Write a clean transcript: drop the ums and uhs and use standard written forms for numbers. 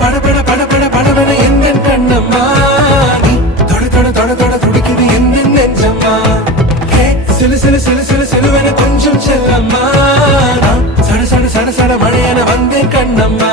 படபட படபட படபட எந்த கண்ணம்மா நீ தொட தொட தொட தொட துடிக்குது எந்த நெஞ்சம்மா சிலு சிலு சிலு சிலு சிலுவென கொஞ்சம் செல்லம்மா சட சட சட சட மழையென வந்தேன் கண்ணம்மா